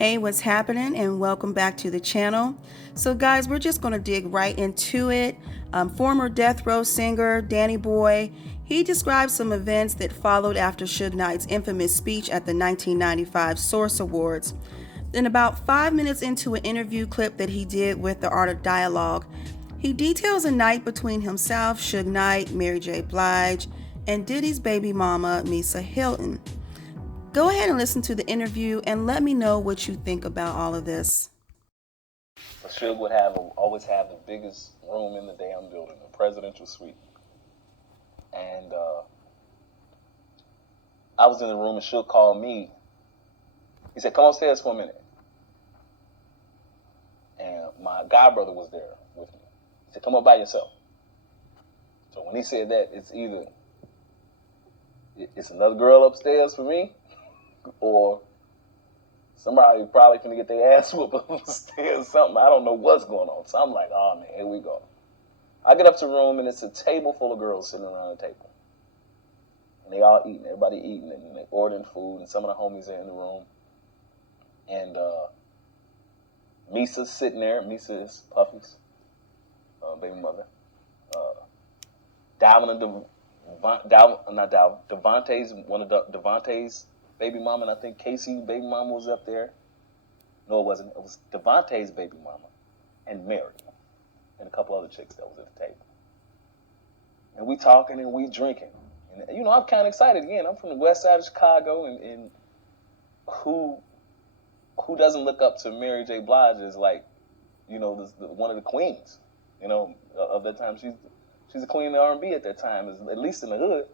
Hey, what's happening? And welcome back to the channel. So, guys, we're just going to dig right into it. Former Death Row singer Danny Boy, he described some events that followed after Suge Knight's infamous speech at the 1995 Source Awards. Then, about 5 minutes into an interview clip that he did with The Art of Dialogue, he details a night between himself, Suge Knight, Mary J. Blige, and Diddy's baby mama, Misa Hylton. Go ahead and listen to the interview and let me know what you think about all of this. Suge would always have the biggest room in the damn building, the presidential suite. And I was in the room and Suge called me. He said, "Come upstairs for a minute." And my god brother was there with me. He said, "Come up by yourself." So when he said that, it's either it's another girl upstairs for me, or somebody probably finna get their ass whooped upstairs, something. I don't know what's going on. So I'm like, oh man, here we go. I get up to the room and it's a table full of girls sitting around the table. And they all eating, everybody eating, and they ordering food, and some of the homies are in the room. And Misa's sitting there. Misa is Puffy's baby mother. Devontae's, one of Devontae's baby mama, and I think Casey's baby mama was up there. No, it wasn't. It was Devontae's baby mama and Mary and a couple other chicks that was at the table. And we talking and we drinking. And, you know, I'm kind of excited again. I'm from the west side of Chicago, and who doesn't look up to Mary J. Blige as, like, you know, one of the queens, you know, of that time. She's a queen of R&B at that time, at least in the hood.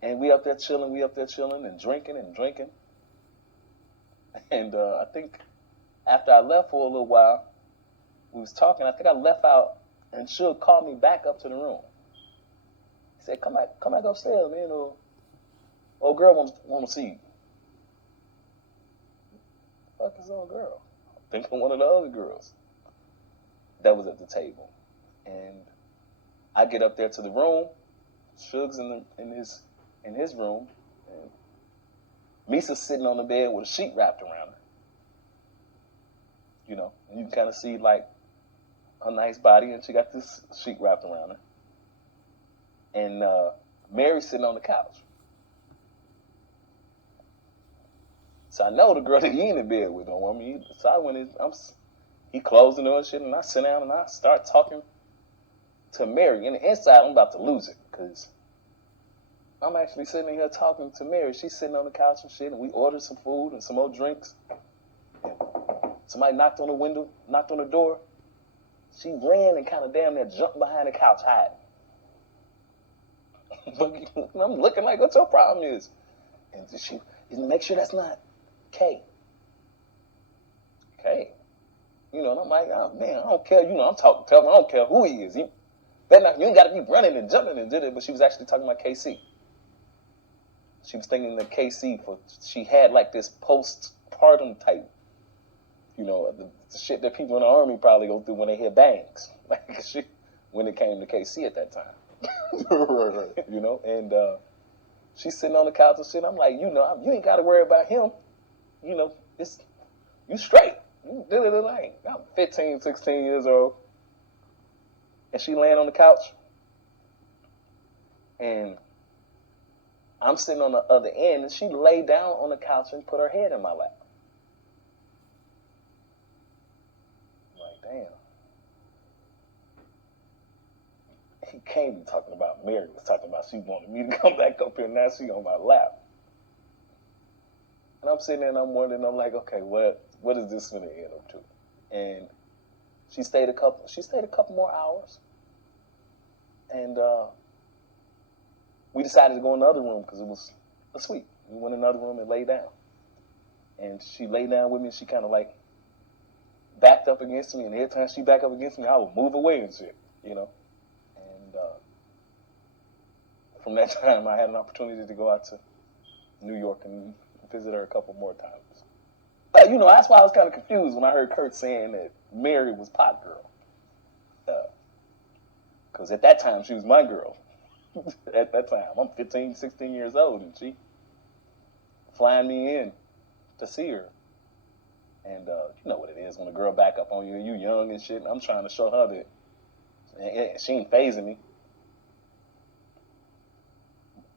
And we up there chilling and drinking. And I think after I left for a little while, we was talking. I think I left out, and Suge called me back up to the room. He said, come back upstairs, man. Old girl want to see you." Fuck is old girl? I'm thinking one of the other girls that was at the table. And I get up there to the room. Suge's in his room, and Misa's sitting on the bed with a sheet wrapped around her. You know, and you can kind of see, like, her nice body, and she got this sheet wrapped around her. And Mary's sitting on the couch. So I know the girl that he in the bed with don't want me. So I went in, he closed the door and shit, and I sit down and I start talking to Mary. And inside, I'm about to lose it, because I'm actually sitting here talking to Mary. She's sitting on the couch and shit, and we ordered some food and some more drinks. And somebody knocked on the door. She ran and kind of damn near jumped behind the couch hiding. I'm looking like, what your problem is? And she make sure that's not Kay. Kay. You know, and I'm like, oh, man, I don't care. You know, I'm talking to him. I don't care who he is. You ain't got to be running and jumping and did it. But she was actually talking about KC. She was thinking that KC, she had like this postpartum type, you know, the shit that people in the army probably go through when they hear bangs. Like when it came to KC at that time. You know, and she's sitting on the couch and shit. I'm like, you know, you ain't got to worry about him. You know, you straight. You did it like, I'm 15, 16 years old. And she laying on the couch. And I'm sitting on the other end, and she lay down on the couch and put her head in my lap. I'm like, damn. He can't be talking about Mary. Was talking about she wanted me to come back up here, and now she on my lap. And I'm sitting there and I'm wondering, I'm like, okay, what is this going to end up to? And she stayed a couple more hours. And we decided to go in the other room because it was a suite. We went in another room and lay down. And she lay down with me, and she kind of like backed up against me, and every time she backed up against me, I would move away and shit, you know. And from that time, I had an opportunity to go out to New York and visit her a couple more times. But, you know, that's why I was kind of confused when I heard Kurt saying that Mary was Pot Girl. Because at that time, she was my girl. At that time, I'm 15, 16 years old, and she flying me in to see her And you know what it is when a girl back up on you and you young and shit. And I'm trying to show her that and she ain't phasing me.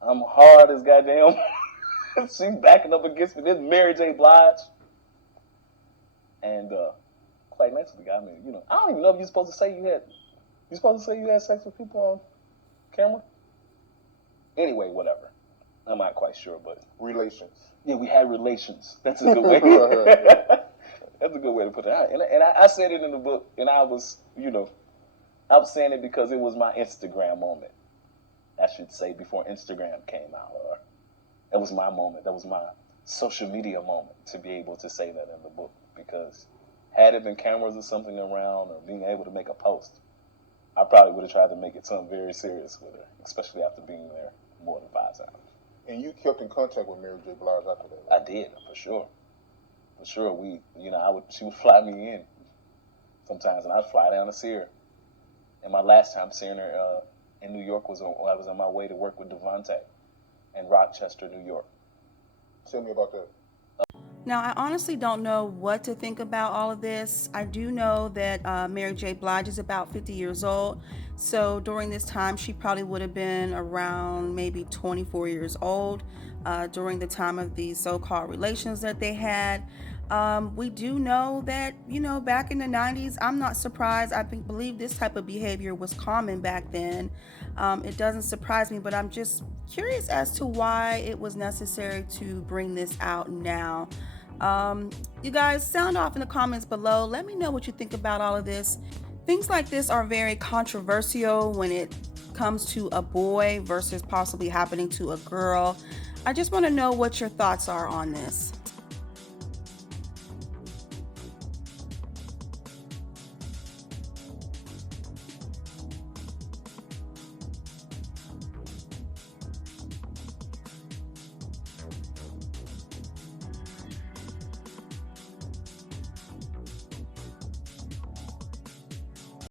I'm hard as goddamn. She's backing up against me. This Mary J. Blige. And quite nice to the guy. I mean, you know, I don't even know if you're supposed to say you had sex with people on camera. Anyway, whatever. I'm not quite sure, but Relations. yeah, we had relations. That's a good way. That's a good way to put it out. And I said it in the book, and I was saying it because it was my Instagram moment. I should say before Instagram came out, or that was my moment. That was my social media moment to be able to say that in the book. Because had it been cameras or something around, or being able to make a post, I probably would have tried to make it something very serious with her, especially after being there more than 5 times. And you kept in contact with Mary J. Blige after that? Right? I did, for sure. For sure, she would fly me in sometimes, and I'd fly down to see her. And my last time seeing her in New York was when I was on my way to work with Devontae in Rochester, New York. Tell me about that. Now, I honestly don't know what to think about all of this. I do know that Mary J. Blige is about 50 years old. So during this time, she probably would have been around maybe 24 years old during the time of these so-called relations that they had. We do know that, back in the 90s, I'm not surprised. I believe this type of behavior was common back then. It doesn't surprise me, but I'm just curious as to why it was necessary to bring this out now. You guys, sound off in the comments below. Let me know what you think about all of this. Things like this are very controversial when it comes to a boy versus possibly happening to a girl. I just want to know what your thoughts are on this.